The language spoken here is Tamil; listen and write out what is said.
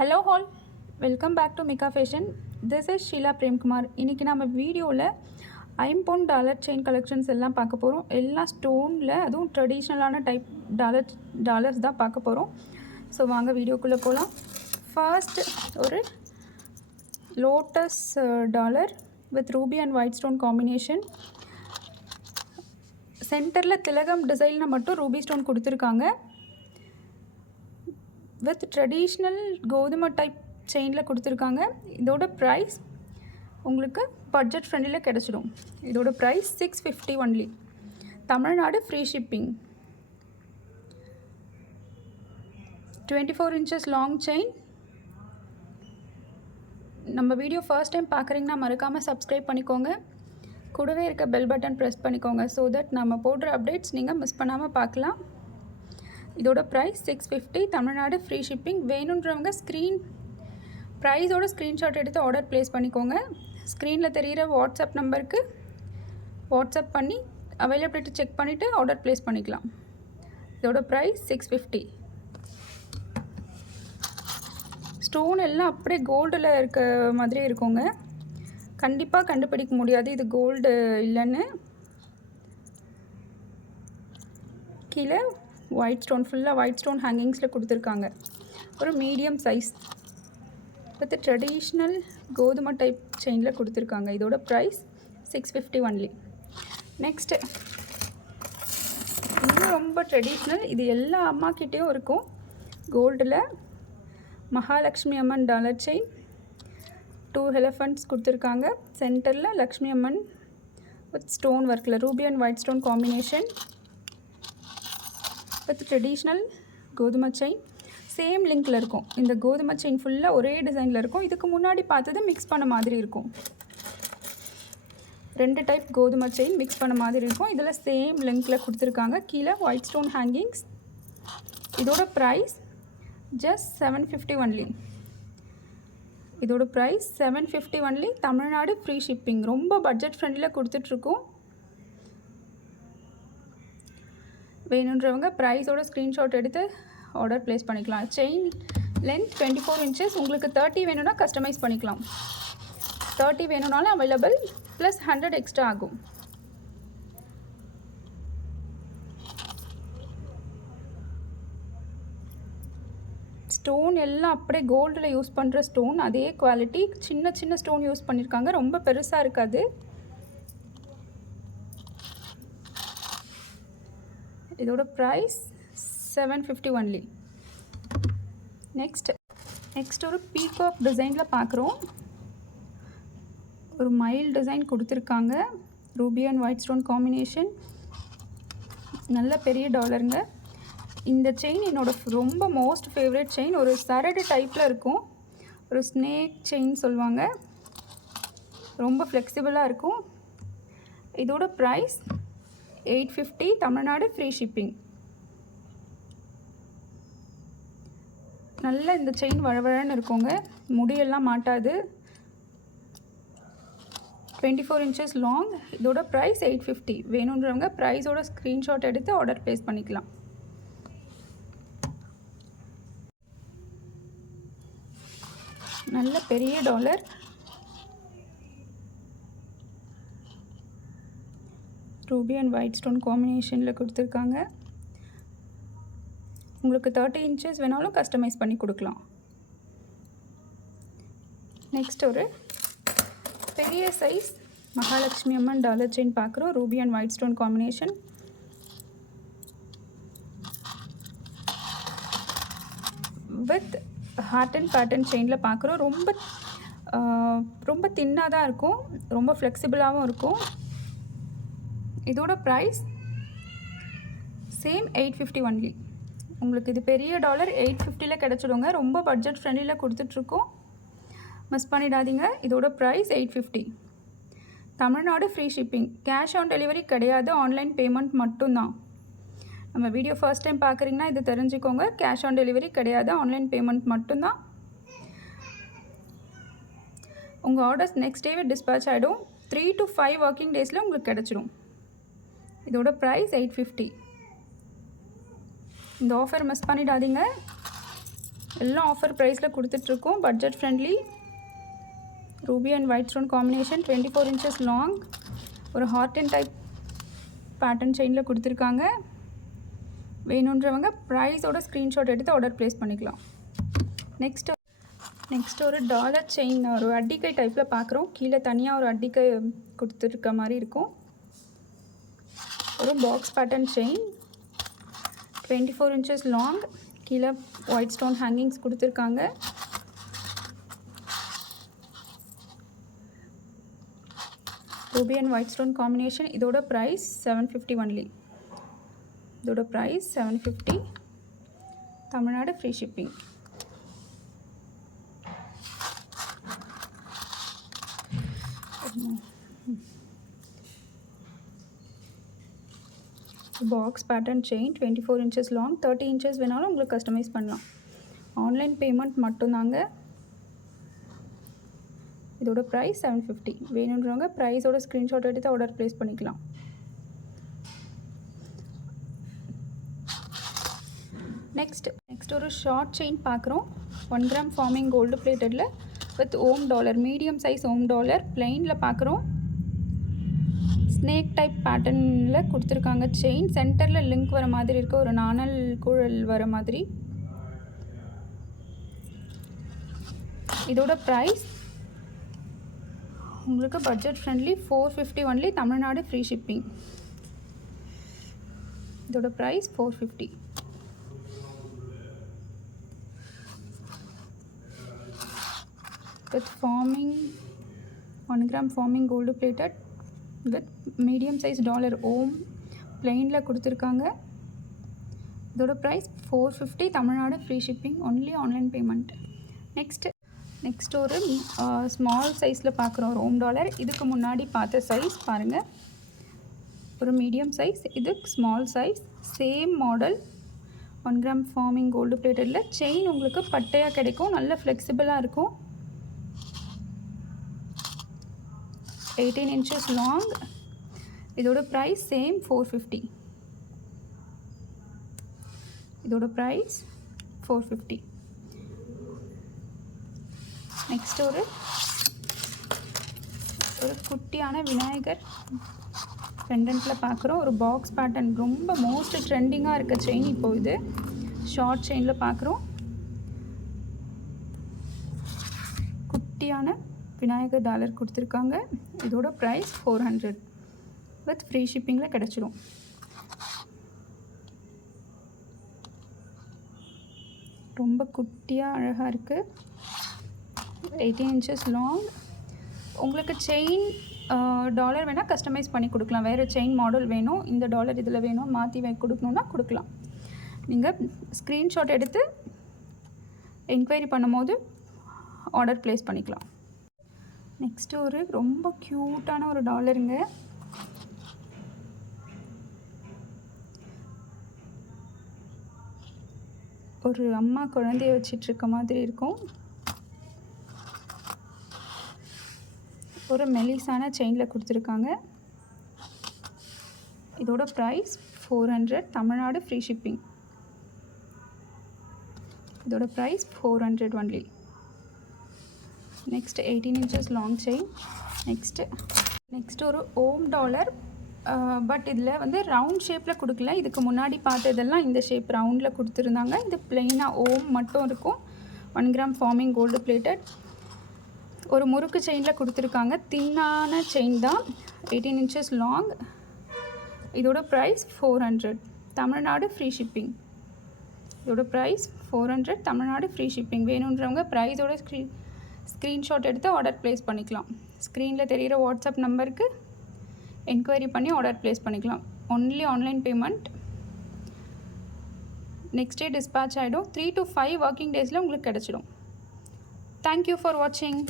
Hello all, welcome back to Mika fashion. This is Sheela Premkumar. இன்றைக்கி நம்ம வீடியோவில் ஐம்பொன் டாலர் செயின் கலெக்ஷன்ஸ் எல்லாம் பார்க்க போகிறோம். எல்லாம் ஸ்டோனில், அதுவும் ட்ரெடிஷ்னலான டைப் டாலர்ஸ் தான் பார்க்க போகிறோம். ஸோ வாங்க வீடியோக்குள்ளே போகலாம். ஃபர்ஸ்ட் ஒரு lotus dollar with ruby and white stone combination. சென்டரில் திலகம் டிசைனில் மட்டும் ரூபி ஸ்டோன் கொடுத்துருக்காங்க. வித் ட்ரெடிஷ்னல் கோதுமை டைப் செயினில் கொடுத்துருக்காங்க. இதோட ப்ரைஸ் உங்களுக்கு பட்ஜெட் ஃப்ரெண்ட்லியில் கிடச்சிடும். இதோட price 650 only. Tamil Nadu free shipping. 24 inches long chain. நம்ம வீடியோ ஃபர்ஸ்ட் டைம் பார்க்குறீங்கன்னா மறக்காமல் சப்ஸ்கிரைப் பண்ணிக்கோங்க. கூடவே இருக்க பெல் பட்டன் ப்ரெஸ் பண்ணிக்கோங்க. ஸோ தட் நம்ம போடுற அப்டேட்ஸ் நீங்கள் மிஸ் பண்ணாமல் பார்க்கலாம். இதோட ப்ரைஸ் 650. Tamil Nadu free shipping. வேணுன்றவங்க ப்ரைஸோட ஸ்க்ரீன்ஷாட் எடுத்து ஆர்டர் ப்ளேஸ் பண்ணிக்கோங்க. ஸ்க்ரீனில் தெரிகிற வாட்ஸ்அப் நம்பருக்கு வாட்ஸ்அப் பண்ணி அவைலபிலிட்டி செக் பண்ணிவிட்டு ஆர்டர் ப்ளேஸ் பண்ணிக்கலாம். இதோட ப்ரைஸ் 650. ஸ்டோன் எல்லாம் அப்படியே கோல்டில் இருக்க மாதிரி இருக்குங்க. கண்டிப்பாக கண்டுபிடிக்க முடியாது இது கோல்டு இல்லைன்னு. கீழே ஒயிட் ஸ்டோன், ஃபுல்லாக ஒயிட் ஸ்டோன் ஹேங்கிங்ஸில் கொடுத்துருக்காங்க. ஒரு மீடியம் சைஸ் வித் ட்ரெடிஷ்னல் கோதுமை டைப் செயினில் கொடுத்துருக்காங்க. இதோட ப்ரைஸ் 650 ஒன்லி. நெக்ஸ்ட்டு இன்னும் ரொம்ப ட்ரெடிஷ்னல், இது எல்லா அம்மாக்கிட்டேயும் இருக்கும். கோல்டில் Mahalakshmi Amman dollar chain, 2 elephants கொடுத்துருக்காங்க. சென்டரில் லக்ஷ்மி அம்மன் வித் ஸ்டோன் ஒர்க்கில் Ruby and white stone combination with traditional கோதுமை செயின். சேம் லிங்கில் இருக்கும். இந்த கோதுமை செயின் ஃபுல்லாக ஒரே டிசைனில் இருக்கும். இதுக்கு முன்னாடி பார்த்தது மிக்ஸ் பண்ண மாதிரி இருக்கும். 2 டைப் கோதுமை செயின் மிக்ஸ் பண்ண மாதிரி இருக்கும். இதில் சேம் லிங்கில் கொடுத்துருக்காங்க. கீழே ஒயிட் ஸ்டோன் ஹேங்கிங்ஸ். இதோட ப்ரைஸ் ஜஸ்ட் 750 ஒன்லி. இதோட price 750 only. Tamil Nadu free shipping. ரொம்ப பட்ஜெட் ஃப்ரெண்ட்லியில் கொடுத்துட்ருக்கோம். வேணுன்றவங்க ப்ரைஸோட ஸ்க்ரீன்ஷாட் எடுத்து ஆர்டர் ப்ளேஸ் பண்ணிக்கலாம். Chain length 24 inches. உங்களுக்கு 30 வேணும்னா கஸ்டமைஸ் பண்ணிக்கலாம். 30 வேணும்னாலும் அவைலபிள், ப்ளஸ் 100 எக்ஸ்ட்ரா ஆகும். ஸ்டோன் எல்லாம் அப்படியே கோல்டில் யூஸ் பண்ணுற ஸ்டோன், அதே குவாலிட்டி. சின்ன சின்ன ஸ்டோன் யூஸ் பண்ணியிருக்காங்க, ரொம்ப பெருசாக இருக்காது. இதோட ப்ரைஸ் 750 ஒன்லி. நெக்ஸ்ட் ஒரு பீகாக் டிசைனில் பார்க்குறோம். ஒரு மயில் டிசைன் கொடுத்துருக்காங்க. Ruby and white stone combination. நல்ல பெரிய டாலருங்க. இந்த செயின் என்னோட ரொம்ப மோஸ்ட் ஃபேவரட் செயின். ஒரு சரடு டைப்பில் இருக்கும். ஒரு ஸ்னேக் செயின் சொல்லுவாங்க. ரொம்ப ஃப்ளெக்சிபிளாக இருக்கும். இதோட ப்ரைஸ் 850. Tamil Nadu free shipping. நல்ல இந்த செயின் வழவழன்னு இருக்குங்க. முடியெல்லாம் மாட்டாது. 24 inches லாங். இதோட ப்ரைஸ் 850. வேணுன்றவங்க ப்ரைஸோட ஸ்க்ரீன்ஷாட் எடுத்து ஆர்டர் ப்ளேஸ் பண்ணிக்கலாம். நல்ல பெரிய dollar. Ruby and white stone காம்பினேஷனில் கொடுத்துருக்காங்க. உங்களுக்கு 30 inches வேணாலும் கஸ்டமைஸ் பண்ணி கொடுக்கலாம். நெக்ஸ்ட் ஒரு பெரிய size Mahalakshmi Amman dollar chain பார்க்குறோம். Ruby and white stone combination. With heart and pattern செயினில் பார்க்குறோம். ரொம்ப தின்னாக தான் இருக்கும். ரொம்ப ஃப்ளெக்சிபிளாகவும் இருக்கும். இதோட ப்ரைஸ் சேம் 850 ஒன்லி. உங்களுக்கு இது பெரிய டாலர் 850 கிடச்சிடுங்க. ரொம்ப பட்ஜெட் ஃப்ரெண்ட்லியில் கொடுத்துட்ருக்கோம். மிஸ் பண்ணிடாதீங்க. இதோட price 850. Tamil Nadu free shipping. Cash on delivery கிடையாது, ஆன்லைன் பேமெண்ட் மட்டும்தான். நம்ம வீடியோ ஃபர்ஸ்ட் டைம் பார்க்குறீங்கன்னா இது தெரிஞ்சுக்கோங்க. கேஷ் ஆன் டெலிவரி கிடையாது, ஆன்லைன் பேமெண்ட் மட்டும்தான். உங்கள் ஆர்டர்ஸ் நெக்ஸ்ட் டேவே டிஸ்பேச் ஆகிடும். 3 to 5 ஒர்க்கிங் டேஸில் உங்களுக்கு கிடச்சிடும். இதோட ப்ரைஸ் 850. இந்த ஆஃபர் மிஸ் பண்ணிடாதீங்க. எல்லாம் ஆஃபர் ப்ரைஸில் கொடுத்துட்ருக்கோம். Budget friendly. Ruby and white stone combination, 24 inches long, ஒரு ஹார்ட் அண்ட் டைப் பேட்டர்ன் செயினில் கொடுத்துருக்காங்க. வேணுன்றவங்க ப்ரைஸோட ஸ்க்ரீன்ஷாட் எடுத்து ஆர்டர் ப்ளேஸ் பண்ணிக்கலாம். நெக்ஸ்ட் ஒரு டாலர் செயின், ஒரு அட்டிக்கை டைப்பில் பார்க்குறோம். கீழே தனியாக ஒரு அட்டிக்கை கொடுத்துருக்க மாதிரி இருக்கும். ஒரு box pattern chain, 24 inches long, கீழே ஒயிட் ஸ்டோன் ஹேங்கிங்ஸ் கொடுத்துருக்காங்க. Ruby and white stone combination. இதோட ப்ரைஸ் 750 ஒன்லி. இதோட price 750. Tamil Nadu free shipping. Box pattern chain, 24 inches long, 30 inches வேணாலும் உங்களுக்கு கஸ்டமைஸ் பண்ணலாம். ஆன்லைன் பேமெண்ட் மட்டும்தாங்க. இதோட ப்ரைஸ் 750. வேணுன்றவங்க ப்ரைஸோட ஸ்க்ரீன்ஷாட் எடுத்து ஆர்டர் ப்ளேஸ் பண்ணிக்கலாம். நெக்ஸ்ட் ஒரு ஷார்ட் செயின் பார்க்குறோம். 1 gram ஃபார்மிங் கோல்டு பிளேட்டடில் with Om dollar, medium size Om dollar பிளெயினில் பார்க்குறோம். ஸ்னேக் டைப் பேட்டர்னில் கொடுத்துருக்காங்க. செயின் சென்டரில் லிங்க் வர மாதிரி இருக்க, ஒரு நாணல் குழல் வர மாதிரி. இதோட ப்ரைஸ் உங்களுக்கு budget friendly, 450 only. Tamil Nadu free shipping. இதோட price 450. With forming 1 gram farming gold plated with medium size dollar Om பிளெயினில் கொடுத்துருக்காங்க. இதோட price 450. Tamil Nadu free shipping, only online payment. Next ஒரு ஸ்மால் சைஸில் பார்க்குறோம் ஒரு ஓம் டாலர். இதுக்கு முன்னாடி பார்த்த சைஸ் பாருங்கள், ஒரு மீடியம் சைஸ், இது small size, same model. 1 gram farming gold பிளேட்டடில். செயின் உங்களுக்கு பட்டையாக கிடைக்கும், நல்ல ஃப்ளெக்சிபிளாக இருக்கும். 18 inches லாங். இதோட ப்ரைஸ் சேம் 450. இதோட ப்ரைஸ் 450. நெக்ஸ்ட் ஒரு குட்டியான விநாயகர் பெண்டன்ட்டில் பார்க்குறோம். ஒரு பாக்ஸ் பேட்டர்ன், ரொம்ப மோஸ்ட் ட்ரெண்டிங்காக இருக்க செயின். இப்போது இது ஷார்ட் செயினில் பார்க்குறோம். குட்டியான விநாயகர் டாலர் கொடுத்துருக்காங்க. இதோட ப்ரைஸ் 400 வித் ஃப்ரீ ஷிப்பிங்கில் கிடச்சிரும். ரொம்ப குட்டியாக அழகாக இருக்குது. 18 inches லாங். உங்களுக்கு செயின் டாலர் வேணால் கஸ்டமைஸ் பண்ணி கொடுக்கலாம். வேறு செயின் மாடல் வேணும், இந்த டாலர் இதில் வேணும், மாற்றி கொடுக்கணுன்னா கொடுக்கலாம். நீங்கள் ஸ்க்ரீன்ஷாட் எடுத்து என்கொயரி பண்ணும்போது ஆர்டர் ப்ளேஸ் பண்ணிக்கலாம். நெக்ஸ்ட்டு ஒரு ரொம்ப க்யூட்டான ஒரு டாலருங்க. ஒரு அம்மா குழந்தைய வச்சிட்ருக்க மாதிரி இருக்கும். ஒரு மெலிசான செயினில் கொடுத்துருக்காங்க. இதோட ப்ரைஸ் 400. Tamil Nadu free shipping. இதோட price 400 only. Next 18 inches long chain. Next ஒரு ஓம் டாலர், பட் இதில் வந்து ரவுண்ட் ஷேப்பில் கொடுக்கல. இதுக்கு முன்னாடி பார்த்ததெல்லாம் இந்த ஷேப் ரவுண்டில் கொடுத்துருந்தாங்க. இது பிளெயினாக ஓம் மட்டும் இருக்கும். 1 gram ஃபார்மிங் கோல்டு பிளேட்டட். ஒரு முறுக்கு செயினில் கொடுத்துருக்காங்க. தின்னான செயின் தான், 18 inches லாங். இதோட ப்ரைஸ் 400. Tamil Nadu free shipping. இதோட ப்ரைஸ் 400. Tamil Nadu free shipping. வேணுன்றவங்க ப்ரைஸோட ஸ்க்ரீன்ஷாட் எடுத்து ஆர்டர் ப்ளேஸ் பண்ணிக்கலாம். ஸ்க்ரீனில் தெரிகிற வாட்ஸ்அப் நம்பருக்கு என்கொயரி பண்ணி ஆர்டர் ப்ளேஸ் பண்ணிக்கலாம். Only online payment. Next day dispatch ஆகிடும். 3 to 5 ஒர்க்கிங் டேஸில் உங்களுக்கு கிடச்சிடும். தேங்க்யூ ஃபார் வாட்சிங்.